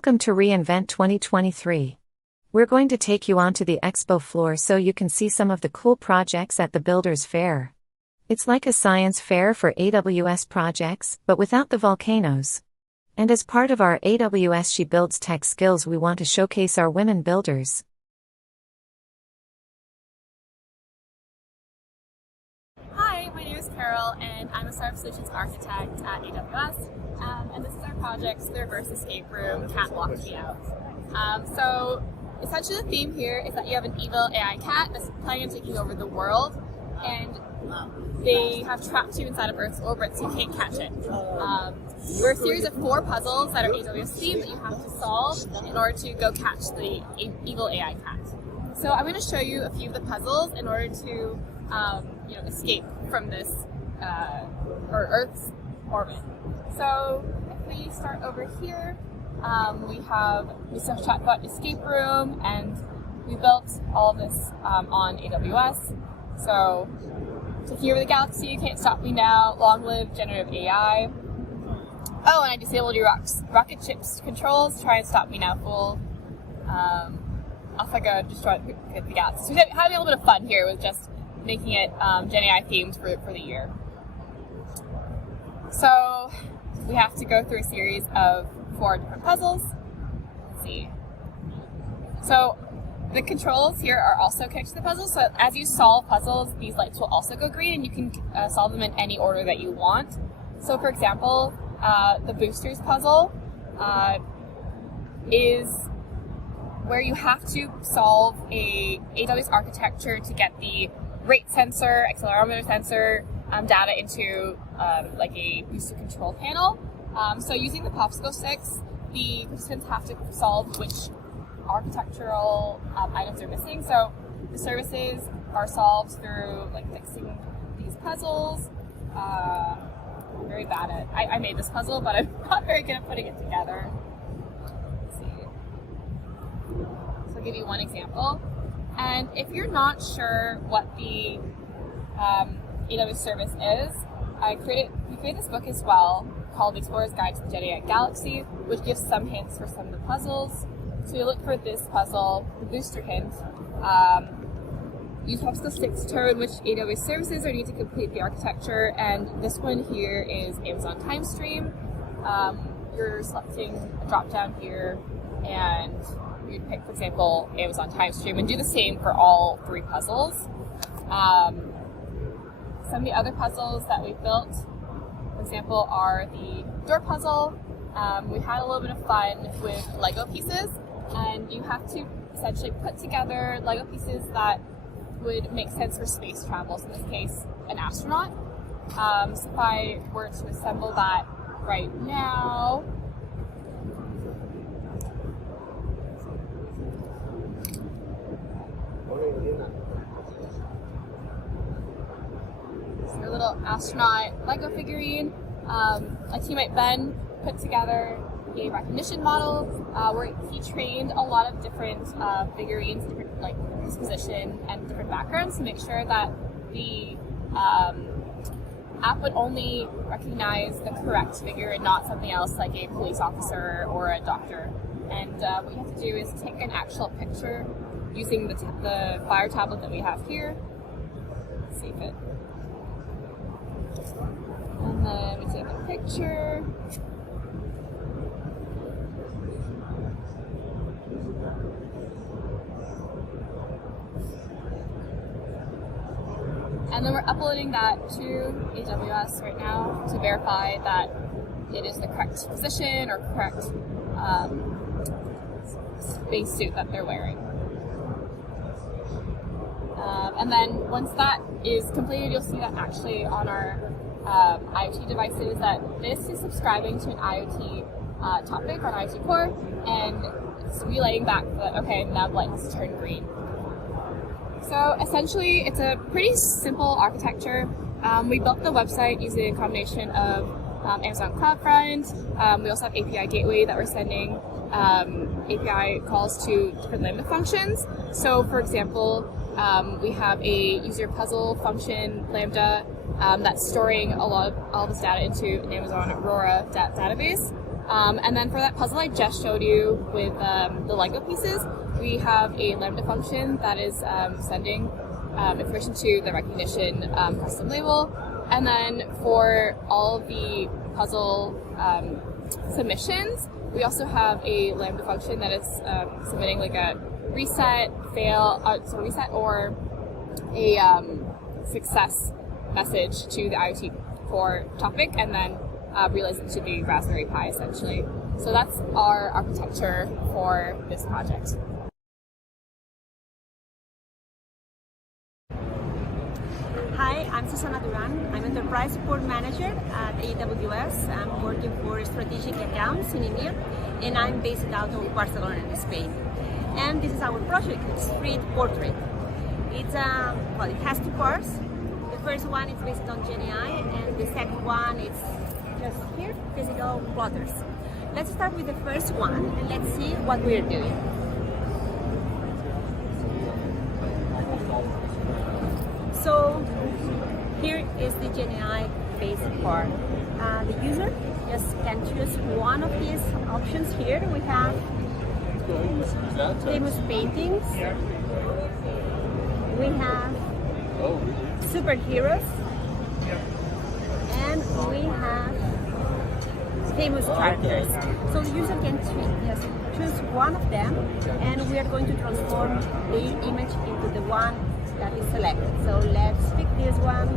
Welcome to reInvent 2023. We're going to take you onto the expo floor so you can see some of the cool projects at the Builders Fair. It's like a science fair for AWS projects, but without the volcanoes. And as part of our AWS She Builds Tech Skills, we want to showcase our women builders. Hi, my name is Carole, and I'm a startup solutions architect at AWS. And this is our project, the Reverse Escape Room Catwalk Layout. So essentially the theme here is that you have an evil AI cat that's planning on taking over the world, and they have trapped you inside of Earth's orbit so you can't catch it. We're a series of 4 puzzles that are AWS themed that you have to solve in order to go catch the evil AI cat. So I'm going to show you a few of the puzzles in order to escape from this or Earth's orbit. So if we start over here, we still chat about escape room, and we built all of this on AWS. So taking over the galaxy, you can't stop me now. Long live generative AI. Oh, and I disabled your rocket ships controls. Try and stop me now, fool. Off I go, destroy the galaxy. So we're having a little bit of fun here with just making it Gen AI themed for the year. So we have to go through a series of 4 different puzzles. Let's see. So the controls here are also connected to the puzzles. So as you solve puzzles, these lights will also go green, and you can solve them in any order that you want. So for example, the boosters puzzle is where you have to solve a AWS architecture to get the rate sensor, accelerometer sensor data into like a booster control panel. So using the popsicle sticks, the participants have to solve which architectural items are missing. So the services are solved through like fixing these puzzles. I'm very bad at I made this puzzle, but I'm not very good at putting it together. Let's see. So I'll give you one example. And if you're not sure what the AWS service is, we created this book as well called Explorer's Guide to the Gen AI Galaxy, which gives some hints for some of the puzzles. So you look for this puzzle, the booster hint. Use popsicle sticks to determine which AWS services are needed to complete the architecture, and this one here is Amazon Time Stream. You're selecting a drop down here, and you'd pick, for example, Amazon Time Stream, and do the same for all 3 puzzles. Some of the other puzzles that we built, for example, are the door puzzle. We had a little bit of fun with Lego pieces, and you have to essentially put together Lego pieces that would make sense for space travel, so in this case, an astronaut. So if I were to assemble that right now, so a little astronaut Lego figurine. My teammate Ben put together a recognition model where he trained a lot of different figurines, different like disposition and different backgrounds to make sure that the app would only recognize the correct figure and not something else like a police officer or a doctor. And what you have to do is take an actual picture using the Fire tablet that we have here. Let's save it. And then we take a picture. And then we're uploading that to AWS right now to verify that it is the correct position or correct spacesuit that they're wearing. And then once that is completed, you'll see that actually on our IoT devices that this is subscribing to an IoT topic on IoT core, and it's relaying back that, okay, now the light has turned green. So essentially, it's a pretty simple architecture. We built the website using a combination of Amazon CloudFront. We also have API Gateway that we're sending API calls to different Lambda functions. So for example, we have a user puzzle function Lambda that's storing all this data into an Amazon Aurora database. And then for that puzzle I just showed you with the Lego pieces, we have a Lambda function that is sending information to the recognition custom label. And then for all of the puzzle submissions, we also have a Lambda function that is submitting like a reset, reset or a success message to the IoT core topic, and then relays it to the Raspberry Pi essentially. So that's our architecture for this project. Hi, I'm Susana Duran. I'm Enterprise Support Manager at AWS. I'm working for strategic accounts in EMEA, and I'm based out of Barcelona in Spain. And this is our project, Street Portrait. It's it has two parts. The first one is based on Jena, and the second one is just here, physical plotters. Let's start with the first one, and let's see what we're doing. So here is the Generative basic part. The user just can choose one of these options here. We have famous paintings. We have superheroes. And we have famous characters. So the user can just choose one of them, and we are going to transform the image into the one that is selected. So let's pick this one.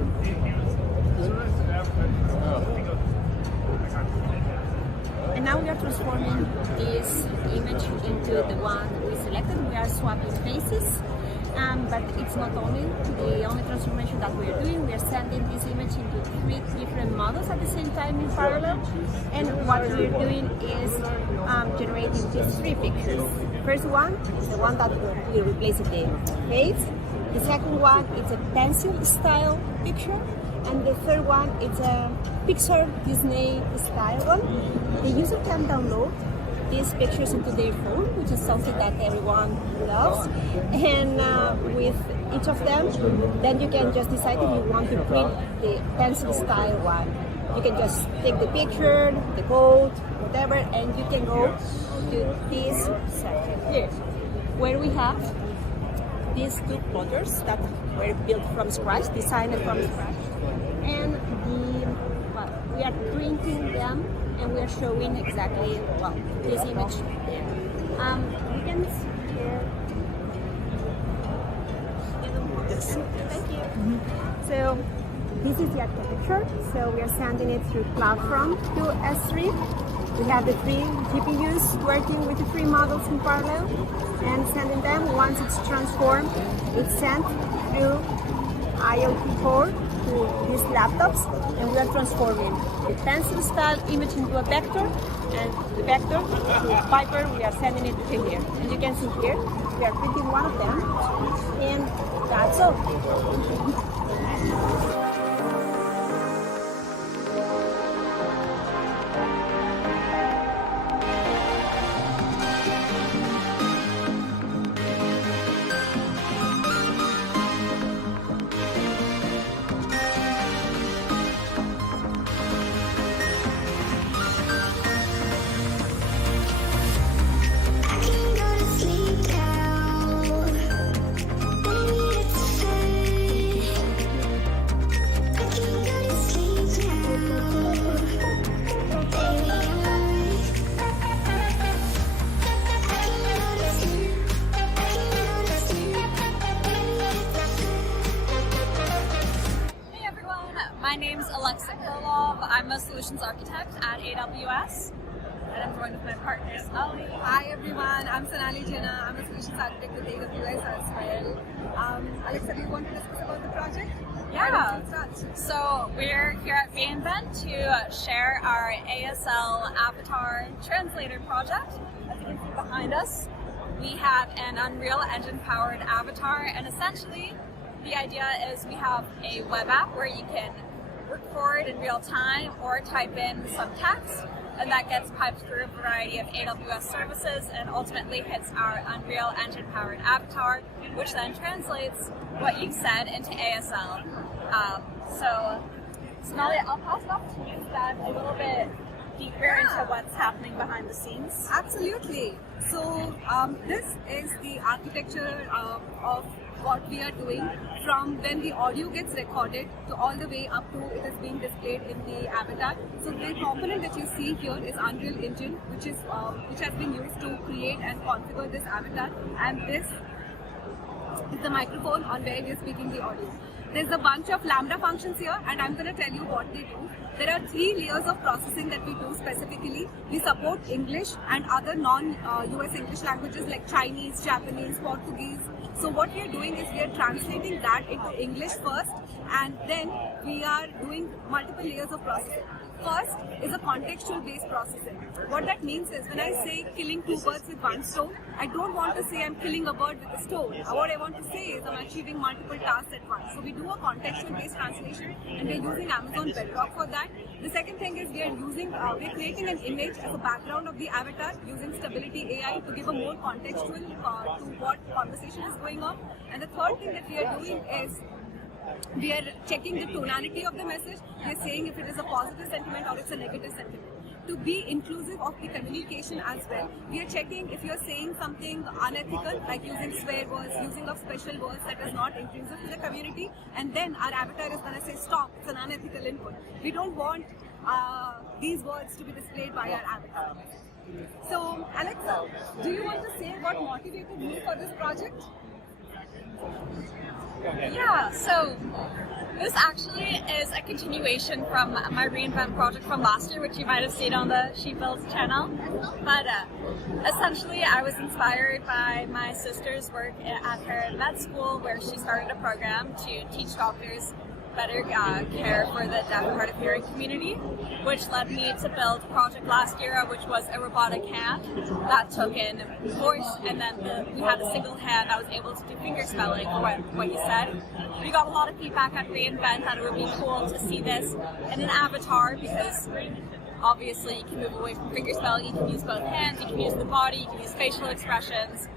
And now we are transforming this image into the one we selected. We are swapping faces, but it's not only the only transformation that we are doing. We are sending this image into 3 different models at the same time in parallel. And what we are doing is generating these 3 pictures. First one is the one that will replace the face. The second one is a pencil style picture, and the third one is a Pixar Disney style one. The user can download these pictures into their phone, which is something that everyone loves, and with each of them, then you can just decide if you want to print the pencil style one. You can just take the picture, the code, whatever, and you can go to this section here, where we have these 2 plotters that were built from scratch, designed from scratch, and we are printing them, and we are showing exactly this image there. We can see here. Thank you. So this is the architecture. So we are sending it through CloudFront to S3. We have the 3 GPUs working with the 3 models in parallel, and sending them. Once it's transformed, it's sent through IoT core to these laptops, and we are transforming the pencil style image into a vector, and the vector to Piper, we are sending it to here. And you can see here, we are printing one of them, and that's all. My name's Perlov. I'm a solutions architect at AWS, and I'm joined with my partner, Sonali. Hi everyone, I'm Sonali, Jena. I'm a solutions architect with AWS as well. Alexa, do you want to discuss about the project? Yeah. So we're here at reInvent to share our ASL Avatar Translator project. As you can see behind us, we have an Unreal Engine powered avatar, and essentially the idea is we have a web app where you can record in real time or type in some text, and that gets piped through a variety of AWS services and ultimately hits our Unreal Engine powered avatar, which then translates what you've said into ASL. So Sonali, I'll pass it off to you to dive a little bit deeper into what's happening behind the scenes? Absolutely. So this is the architecture of what we are doing, from when the audio gets recorded to all the way up to it is being displayed in the avatar. So the component that you see here is Unreal Engine, which has been used to create and configure this avatar, and this is the microphone on where we are speaking the audio. There's a bunch of Lambda functions here, and I'm going to tell you what they do. There are 3 layers of processing that we do specifically. We support English and other non-US English languages like Chinese, Japanese, Portuguese. So what we are doing is we are translating that into English first, and then we are doing multiple layers of processing. First is a contextual based processing. What that means is when I say killing 2 birds with 1 stone, I don't want to say I'm killing a bird with a stone. What I want to say is I'm achieving multiple tasks at once. So we do a contextual based translation, and we're using Amazon Bedrock for that. The second thing is we're creating an image as a background of the avatar using Stability AI to give a more contextual to what conversation is going on. And the third thing that we are doing is we are checking the tonality of the message. We are saying if it is a positive sentiment or it's a negative sentiment. To be inclusive of the communication as well, we are checking if you are saying something unethical, like using swear words, using of special words that is not inclusive to the community, and then our avatar is going to say stop, it's an unethical input. We don't want these words to be displayed by our avatar. So Alexa, do you want to say what motivated you for this project? Yeah, so this actually is a continuation from my reInvent project from last year, which you might have seen on the She Builds channel. But essentially, I was inspired by my sister's work at her med school, where she started a program to teach doctors better care for the deaf and hard of hearing community, which led me to build a project last year, which was a robotic hand that took in voice, and then we had a single hand that was able to do finger spelling for what you said. We got a lot of feedback at reInvent that it would be cool to see this in an avatar, because obviously you can move away from finger spelling, you can use both hands, you can use the body, you can use facial expressions,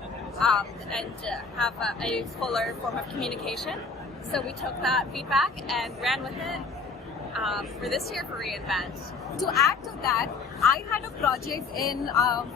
and have a fuller form of communication. So we took that feedback and ran with it for this year for reInvent. To add to that, I had a project in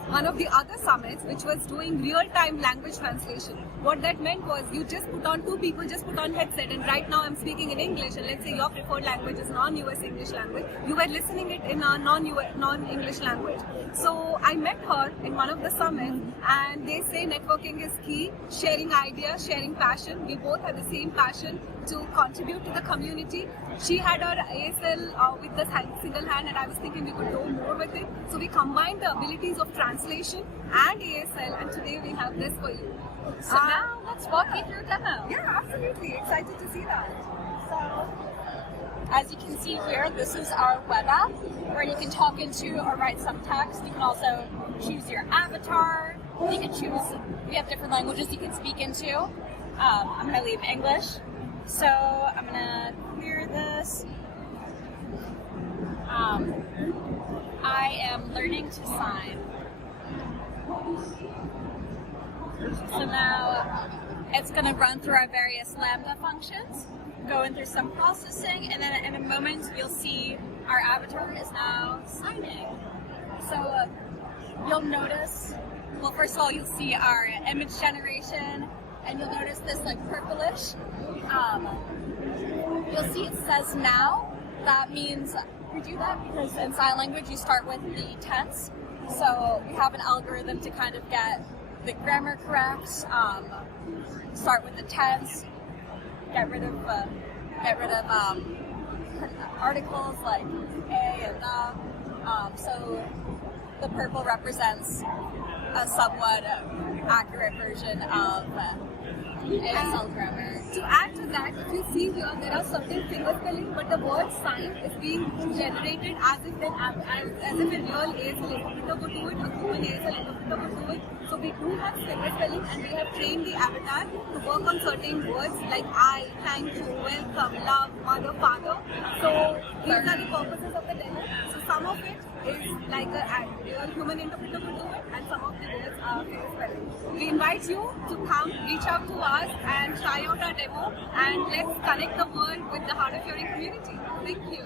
one of the other summits which was doing real-time language translation. What that meant was you just put on 2 people, just put on headset, and right now I'm speaking in English, and let's say your preferred language is non-US English language. You were listening it in a non-English language. So I met her in one of the summits, and they say networking is key, sharing ideas, sharing passion. We both had the same passion to contribute to the community. She had her ASL with the single hand, and I was thinking we could do more with it. So we combined the abilities of translation and ASL, and today we have this for you. So now let's walk you through a demo. Yeah, absolutely. Excited to see that. So, as you can see here, this is our web app where you can talk into or write some text. You can also choose your avatar. You can choose, we have different languages you can speak into. I'm going to leave English. So I'm going to clear this. I am learning to sign. So now it's going to run through our various Lambda functions, going through some processing, and then in a moment you'll see our avatar is now signing. So you'll notice, well, first of all, you'll see our image generation, and you'll notice this like purplish. You'll see it says now. That means we do that because in sign language you start with the tense. So we have an algorithm to kind of get the grammar correct, start with the tense, get rid of articles like a and the. So the purple represents a somewhat accurate version of ASL grammar. To add to that, if you see here, there are certain finger spelling, but the word sign is being generated as if a real ASL interpreter would do it, a human ASL interpreter would do it. So we do have finger spelling, and we have trained the avatar to work on certain words like I, thank you, welcome, love, mother, father. So these are the purposes of the demo. So some of it is like a real human interpreter would do it, and some of the words are finger spelling. We invite you to come, reach out to us and try out our demo, and let's connect the world with the hard of hearing community. Thank you.